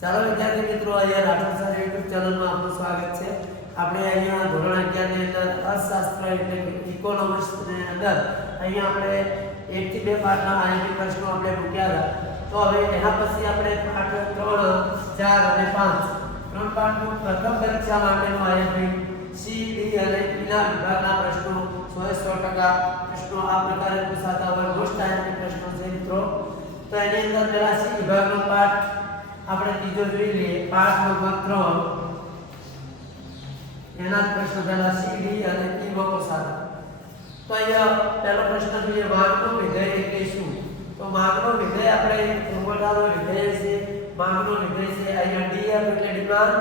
ચાલો વિદ્યાર્થી મિત્રો, અહીંયા રાઠોડ સર YouTube ચેનલમાં આપનું સ્વાગત છે. આપણે અહીંયા ધોરણ 11 ની અંદર અર્થશાસ્ત્ર એટલે ઇકોનોમિક્સ ની અંદર અહીંયા આપણે 1 થી 2 પાઠના આઈએમપી પ્રશ્નો આપણે મૂક્યા હતા. તો હવે એના પછી આપણે પાઠ 3, 4 અને 5 ત્રણ પાઠનું પ્રથમ પરીક્ષા માટેનું આઈએમપી સી, ડી અને ઈ ના વિભાગના પ્રશ્નો 100% પ્રશ્નો આ પ્રકારે પૂછાતા હોય મોસ્ટ આઈએમપી પ્રશ્નો છે મિત્રો. તો એની અંદર પહેલા સી વિભાગનો પાઠ આપણે ત્રીજો જોઈ લઈએ. પાઠ નંબર 3 એના પ્રશ્ન પહેલા સી, ડી અને ઈ માં પૂછાતા. તો અહીંયા પહેલો પ્રશ્ન જોઈએ, માંગનો વિધેય એટલે શું? તો માંગનો વિધેય આપણે ફોર્મ્યુલાનો વિધેય છે, માંગનો વિધેય છે. અહીંયા ડીએફ એટલે ડિમાન્ડ,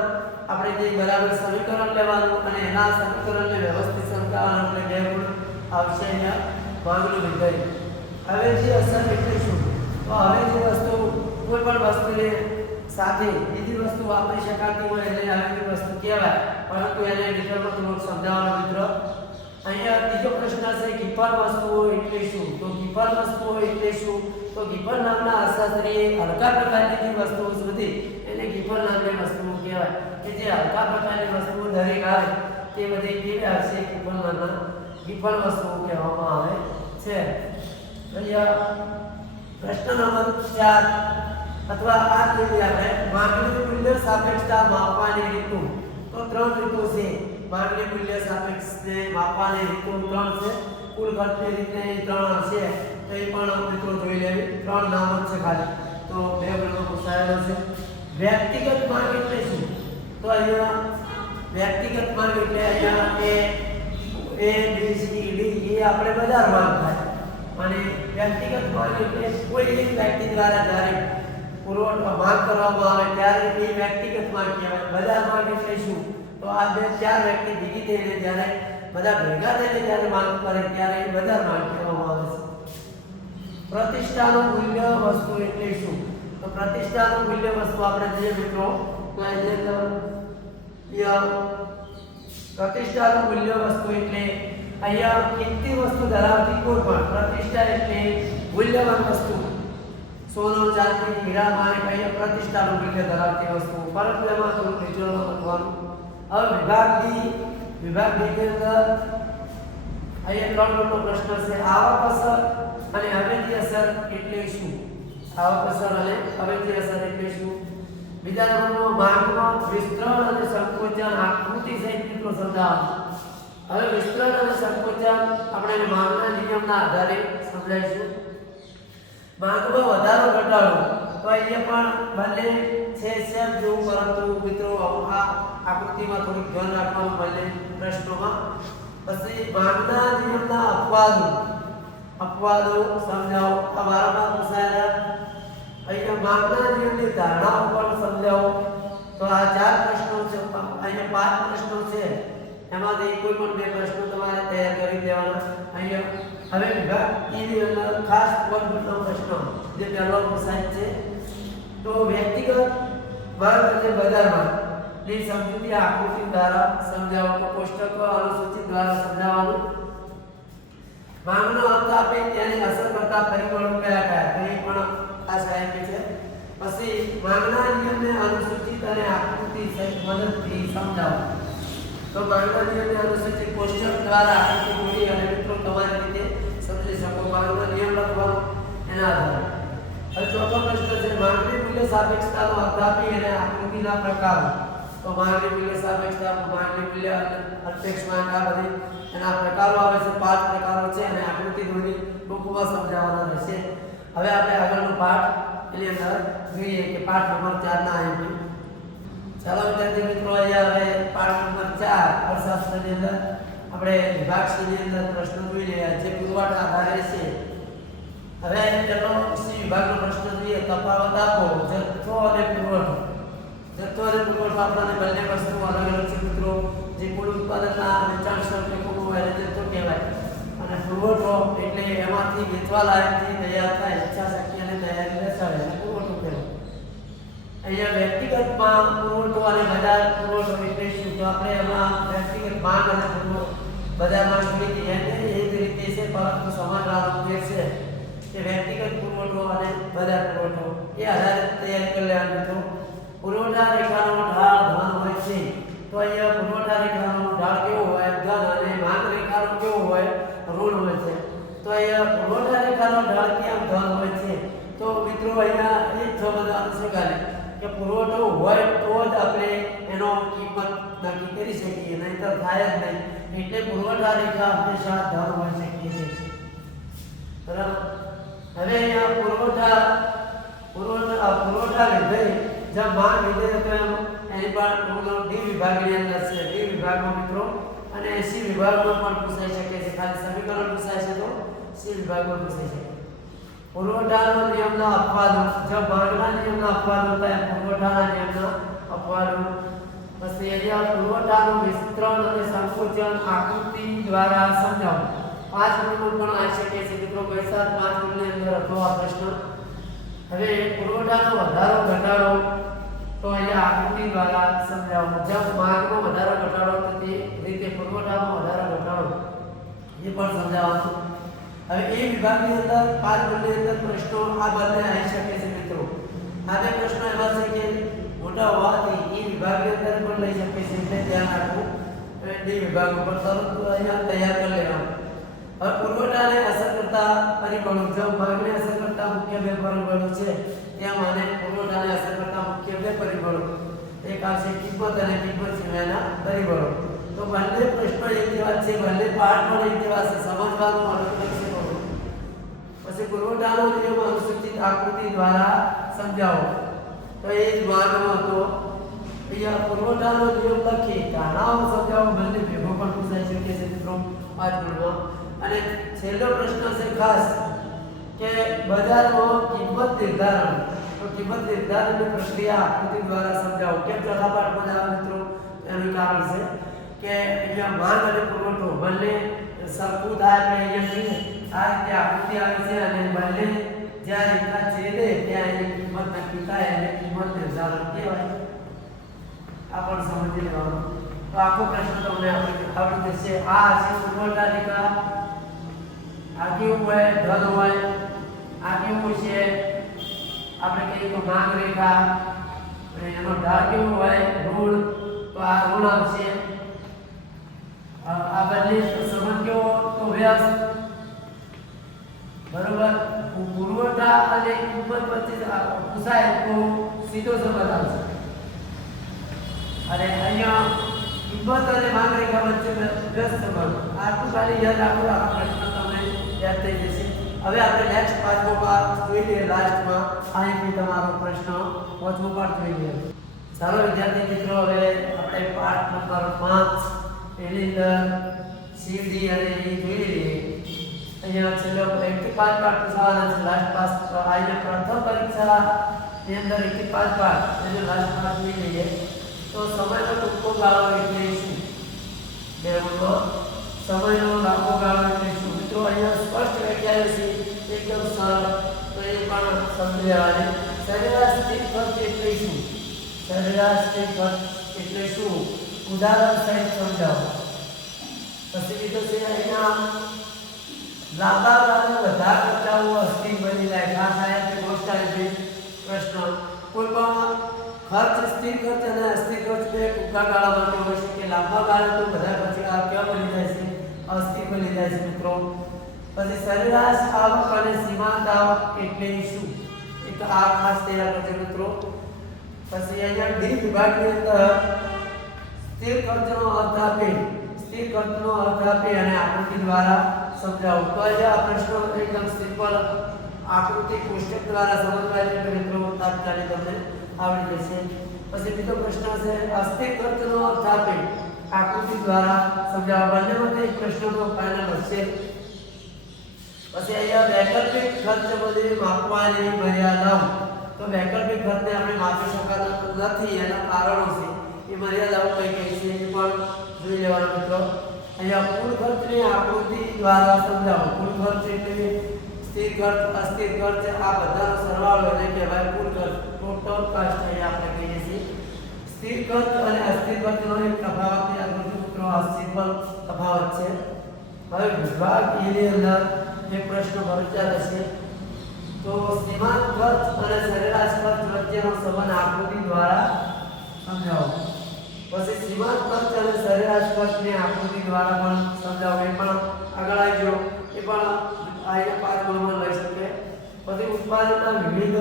આપણે જે બરાબર સમીકરણ લેવાનું અને એના સમીકરણને વ્યવસ્થિત સમજાવવાનું એટલે બે ગુણ આવશે અહીંયા માંગનો વિધેય. હવે જે અસર એટલે શું? તો હવે જે વસ્તુ કોઈ પણ વસ્તુને સાથે બીજી વસ્તુ વાપરી શકાતી હોય એટલે આવી વસ્તુ કહેવાય, પરંતુ એને ડિટેલમાં થોડુંક સમજાવવાનો મિત્રો. અહીંયા બીજો પ્રશ્ન છે, ગિફન વસ્તુઓ એટલે શું? તો ગિફન વસ્તુઓ એટલે શું? તો ગિફન નામના અર્થશાસ્ત્રીએ હલકા પ્રકારની જે વસ્તુઓ શોધી એને ગિફન નામની વસ્તુઓ કહેવાય, કે જે હલકા પ્રકારની વસ્તુઓ દરેક આવે તે બધી કેવી આવશે? ગિફન વસ્તુઓ કહેવામાં આવે છે. અહીંયા પ્રશ્ન નંબર 4 અથવા આ લઈએ આપણે, માંગની મૂલ્ય સાપેક્ષતા માપવાની રીતો. તો 3 રીતો છે માંગની મૂલ્ય સાપેક્ષને માપવાની રીતો 3 છે. કુલ ખર્ચની રીતને 3 છે, તો એ પણ મિત્રો જોઈ લેવી. 3 નામ જ છે ખાલી, તો બે ગણનો પૂછાયેલો છે. વ્યક્તિગત માંગ એટલે શું? તો અહીંયા વ્યક્તિગત માંગ એટલે અહીંયા એ બી સી ડી એ આપણે બજાર માંગ થાય, અને વ્યક્તિગત માંગ એટલે કોઈ એક વ્યક્તિ દ્વારા જ્યારે પુરવઠો માંગ કરવામાં આવે ત્યારે એ વ્યક્તિગત માંગ કહેવાય. બજાર માંગ એટલે શું? તો આ બે ચાર વ્યક્તિ ભેગી થઈને જ્યારે બધા ભેગા થઈને જ્યારે માંગ કરે ત્યારે એ બજાર માંગ કહેવામાં આવે છે. પ્રતિષ્ઠાનું મૂલ્ય વસ્તુ એટલે શું? તો પ્રતિષ્ઠાનું મૂલ્ય વસ્તુ આપણે જોઈએ મિત્રો, તો એની અંદર પ્રતિષ્ઠાનું મૂલ્ય વસ્તુ એટલે અહીંયા કિંમતી વસ્તુ ધરાવતી કોઈ પણ પ્રતિષ્ઠા એટલે મૂલ્યવાન વસ્તુ, સોનું, ચાંદી, હીરા, માણેક અહીંયા પ્રતિષ્ઠાનું મૂલ્ય ધરાવતી વસ્તુ, પરંતુ એમાં થોડું ડિટેલમાં લખવાનું. હવે વિભાગ ડી ની અંદર અહીંયા 3 નંબરનો પ્રશ્ન છે, આવક અસર અને અવેજી અસર એટલે શું? આવક અસર અને અવેજી અસર એટલે શું? બીજા નંબરનો માંગમાં વિસ્તરણ અને સંકોચન આકૃતિ સહિત મિત્રો સમજાવવાનું. હવે વિસ્તરણ અને સંકોચન આપણે માંગના નિયમના આધારે સમજાવીશું. માંગમાં વધારો ઘટાડો, તો અહીંયા પણ બંને છે સેમ જેવું, પરંતુ મિત્રો આ આકૃતિમાં થોડું ધ્યાન રાખવાનું બંને પ્રશ્નોમાં. પછી માંગના નિયમના અપવાદો સમજાવો, આ વારંવાર પૂછાયેલા. અહીંયા માંગના નિયમની ધારણાઓ પણ સમજાવો. તો આ 4 પ્રશ્નો છે, અહીંયા 5 પ્રશ્નો છે, એમાંથી કોઈ પણ 2 પ્રશ્નો તમારે તૈયાર કરી દેવાના. અહીંયા હવે વિભાગ ઈ ની અંદર ખાસ મહત્વનો પ્રશ્ન જે પહેલો પૂછાય છે, તો વ્યક્તિગત માંગ અને બજાર માંગ ની સમજૂતી આકૃતિ દ્વારા સમજાવો. તો કોષ્ટકો અનુસૂચિ દ્વારા સમજાવવાનું. માંગનો અંત આપે તેને અસર કરતા પરિબળો કયા કયા, તો એ પણ આ સાહેબ છે. પછી માંગના નિયમને અનુસૂચિત અને આકૃતિ સહિત મદદથી સમજાવો. તો માંગના નિયમને અનુસૂચિ કોષ્ટક દ્વારા આકૃતિ દોરી અને મિત્રો તમારી રીતે સમજી શકો. માંગના નિયમ લખવાનો એના આધારે. હવે ચોથો પ્રશ્ન છે, માંગની મૂલ્ય સાપેક્ષતાનો અર્થ આપી અને આકૃતિના પ્રકારો. તો માંગની મૂલ્ય સાપેક્ષતા, માંગની મૂલ્ય અપેક્ષ માંગ, આ બધી એના પ્રકારો આવે છે. 5 પ્રકારો છે અને આકૃતિ દોરી ટૂંકમાં સમજાવવાના રહેશે. હવે આપણે આગળનો પાઠ એની અંદર જોઈએ કે પાઠ નંબર 4 ના આઈએમપી. ચાલો વિદ્યાર્થી મિત્રો, અહીંયા હવે પાઠ નંબર 4 અર્થશાસ્ત્રની અંદર આપણે વિભાગ સી ની અંદર પ્રશ્ન જોઈ રહ્યા જે પુરવઠા આધારે છે. હવે પહેલો સી વિભાગનો પ્રશ્ન જોઈએ, તફાવત આપો જથ્થો અને પુરવઠો. જથ્થો અને પુરવઠો આપણને બંને વસ્તુ અલગ અલગ છે મિત્રો. જે કુલ ઉત્પાદનના વેચાણ શક્તિ એકમો એને જથ્થો કહેવાય, અને પુરવઠો એટલે એમાંથી વેચવા લાયકથી તૈયાર થાય ઈચ્છા શક્તિ અને તૈયારી દર્શાવે એને પુરવઠો કહેવાય. અહીંયા વ્યક્તિગતમાં પુરવઠો અને બજાર પુરવઠો એટલે શું? તો આપણે એમાં વ્યક્તિગત માંગ અને બજારમાં જોઈ એને એ જ રીતે છે, પરંતુ સમજવાનું જે છે કે વ્યક્તિગત પુરવઠો અને બજાર પુરવઠો એ આધારે તૈયારી કરી લેવાનું મિત્રો. પુરવઠા રેખાનો ઢાળ ધન હોય છે તો અહીંયા પુરવઠા રેખાનો ઢાળ કેવો હોય ધન અને માંગ રેખાનો કેવો હોય ઋણ હોય છે તો અહીંયા પુરવઠા રેખાનો ઢાળ કેમ ધન હોય છે તો મિત્રો અહીંયા એ જ સમજવાનું છે ખાલી કે પુરવઠો હોય તો જ આપણે એનો કિંમત નક્કી કરી શકીએ નહીંતર થાય જ નહીં એટલે પુરવઠા રેખા હંમેશા ધન હોય છે બરાબર હવે અહીંયા પુરવઠા વિધેય जब मान विधेय तो एनी पर डी विभागની અંદર છે ડી વિભાગમાં મિત્રો અને સી વિભાગમાં પણ પૂછાઈ શકે છે ખાલી સમીકરણ પૂછાય છે તો સી વિભાગમાં પૂછાઈ શકે પુરવઠાનો નિયમના અપવાદો जब માંગના નિયમના અપવાદો होता है પુરવઠાના નિયમના અપવાદો પછી અહીંયા પુરવઠાનું વિસ્તરણ અને સંકોચન આકૃતિ દ્વારા સમજાવો 5 મિનિટમાં પણ આવી શકે છે મિત્રો પૈસા 5 મિનિટની અંદર હતો આ પ્રશ્ન હવે પુરવઠાનો વધારો ઘટાડો તો અહીંયા આકૃતિ દ્વારા સમજાવો जब માંગનો વધારો ઘટાડો થતી રીતે પુરવઠામાં વધારો ઘટાડો એ પણ સમજાવવાનું હવે એ વિભાગની અંદર 5 મિનિટની અંદર પ્રશ્નો આ બંને આવી શકે છે મિત્રો આ બે પ્રશ્નો એવા છે કે મોટા હોવાથી એ વિભાગની અંદર પણ લઈ શકે છે એટલે ધ્યાન રાખવું ડી વિભાગ ઉપર તરત અહીંયા તૈયાર કરી લેવાનું और पुरवठाने असर करता परिबळो जब માંગને असर करता मुख्य બે પરિબળો છે ત્યાં માને પુરવઠાને असर करता मुख्य બે પરિબળો એક આવશે કિંમત અને કિંમત સિવાયના પરિબળો તો બંને પ્રશ્નો એક જેવા છે બંને પાઠ પણ એક જેવા છે સમજવાનું અલગ છે પછી પુરવઠાનો નિયમ અનુસૂચિત આકૃતિ દ્વારા સમજાવો તો એ જ માંગનો હતો અહીંયા પુરવઠાનો નિયમ લખી ધારણાઓ સમજાવો બંને ભેગો પણ પૂછાઈ શકે છે મિત્રો આ ગુણમાં અને છેલ્લો પ્રશ્ન છે ખાસ કે બજારમાં કિંમત નિર્ધારણ તો કિંમત નિર્ધારણની પ્રક્રિયા આકૃતિ દ્વારા સમજાવો કેમ ચોથા પાઠમાં આવે મિત્રો એનું કારણ છે કે અહીંયા માંગ અને પુરવઠો બંને સરખું થાય એટલે અહીંયા આ રીતે આકૃતિ આવે છે અને બંને જ્યાં રેખા છેદે ત્યાં એની કિંમત નક્કી થાય એટલે કિંમત નિર્ધારણ કહેવાય આ પણ સમજી લેવાનું તો આખો પ્રશ્ન તમને આવડી જશે આ છે પુરવઠા રેખા આ કેવું હોય ધન હોય આ કેવું છે આપણે કહીએ તો માંગ રેખા અને એનો ઢાળ કેવો હોય ઋણ તો આ ઋણ આવશે આ બંને સંબંધ કેવો તો વ્યાસ બરોબર પુરવઠા અને કિંમત વચ્ચે પૂછાય તો સીધો સંબંધ આવશે અને અહીંયા કિંમત અને માંગ રેખા વચ્ચે વ્યસ્ત સંબંધ આટલું ખાલી યાદ રાખો આ પ્રશ્ન તમને યાદ થઈ જશે હવે આપણે નેક્સ્ટ પાંચમો પાઠ જોઈ લઈએ લાસ્ટમાં અહીંથી તમારો પ્રશ્ન પાંચમો પાઠ જોઈ લઈએ ચાલો વિદ્યાર્થી મિત્રો હવે આપણે પાઠ નંબર 5 એની અંદર સીડી અને એ જોઈ લઈએ અહીંયા છેલ્લો 1 થી 5 પાઠ પૂછવાના છે લાસ્ટ પાસ આઈને પ્રથમ પરીક્ષા ની અંદર 1 થી 5 પાઠ એને લાસ્ટ પાઠ જોઈ લઈએ તો સમયનો ટૂંકો ગાળો એટલે શું બેનો સમયનો લાંબો ગાળો એટલે શું મિત્રો અહીંયા સ્પષ્ટ વ્યાખ્યા છે એકદમ સરળ તો એ પણ સમજી લેવાની સરેરાશ સ્થિર ખર્ચ એટલે શું સરેરાશ સ્થિર ખર્ચ એટલે શું ઉદાહરણ સહિત સમજાવો પછી બીજો છે અહીંયા લાંબા ગાળે બધા ખર્ચાઓ અસ્થિર બની જાય ખાસ આ એક ગોષ્ઠ આવે છે પ્રશ્ન કોઈ પણ ખર્ચ સ્થિર ખર્ચ અને અસ્થિર ખર્ચ બે ટૂંકા ગાળા માટે હોય છે કે લાંબા ગાળે તો બધા ખર્ચ કેવા બની જાય છે અસ્થિર બની જાય છે મિત્રો પછી સરેરાશ આવક અને સીમાંત આવક એટલે શું એક આ ખાસ તૈયાર કરજો મિત્રો પછી અહીંયા ડી વિભાગની અંદર સ્થિર ખર્ચનો અર્થ આપે અને આકૃતિ દ્વારા સમજાવો તો આ પ્રશ્નો એકદમ સિમ્પલ આકૃતિ કોષ્ટક દ્વારા સમજવા એટલે મિત્રો તાત્કાલિક તમને આવડી જશે પછી બીજો પ્રશ્ન છે અસ્થિર ખર્ચનો અર્થ આપે આકૃતિ દ્વારા સમજાવવા બંનેમાંથી એક પ્રશ્નનો ફાઇનલ હશે પછી અહીંયા વૈકલ્પિક ખર્ચ બધી માપવાની મર્યાદાઓ તો વૈકલ્પિક ખર્ચને આપણે માપી શકાતા નથી એના કારણો છે એ મર્યાદાઓ કઈ કઈ છે એ પણ જોઈ લેવાનું મિત્રો અહીંયા કુલ ખર્ચની આકૃતિ દ્વારા સમજાવો કુલ ખર્ચ એટલે સ્થિર ખર્ચ અસ્થિર ખર્ચ આ બધાનો સરવાળો એટલે કહેવાય કુલ ખર્ચ ટોટલ કોસ્ટ અહીંયા આપણે કહીએ છીએ સ્થિર ખર્ચ અને અસ્થિર ખર્ચનો એક તફાવત યાદ રાખજો મિત્રો આ સિમ્પલ તફાવત છે હવે વિભાગ એની અંદર એક પ્રશ્ન ફરજિયાત હશે તો સીમાંત ખર્ચ અને સરેરાશ ખર્ચ વચ્ચેનો સંબંધ આકૃતિ દ્વારા આકૃતિ દ્વારા પણ સમજાવું, એ પણ આગળ આવજો, એ પણ અહીંયા 5 ગુણમાં લઈ શકે. પછી ઉત્પાદનના વિવિધ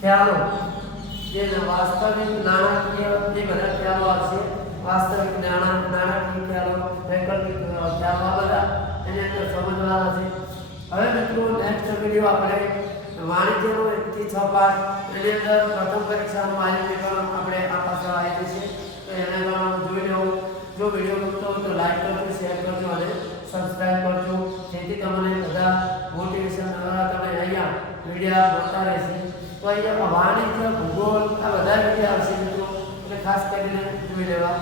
ખ્યાલો, જે વાસ્તવિક નાણાકીય, એ બધા ખ્યાલો આવશે. વાસ્તવિક નાણાકીય ખ્યાલો, વૈકલ્પિક ખ્યાલો, આ બધા એની અંદર સમજવાના છે. હવે મિત્રો નેક્સ્ટ વિડિયો આપણે વાણિજ્યનો 1 થી 6 પાઠ, એની અંદર પ્રથમ પરીક્ષાનું આયોજન પણ આપણે આ પાછળ આવેલું છે, તો એને પણ જોઈ લેવું. જો વિડિયો ગમતો હોય તો લાઈક કરજો, શેર કરજો અને સબસ્ક્રાઇબ કરજો, જેથી તમને બધા મોટિવેશન દ્વારા તમે અહીંયા વિડિયો મળતા રહેશે. તો અહીંયા વાણિજ્ય, ભૂગોળ આ બધા વિડિયો આવશે મિત્રો, એટલે ખાસ કરીને જોઈ લેવા.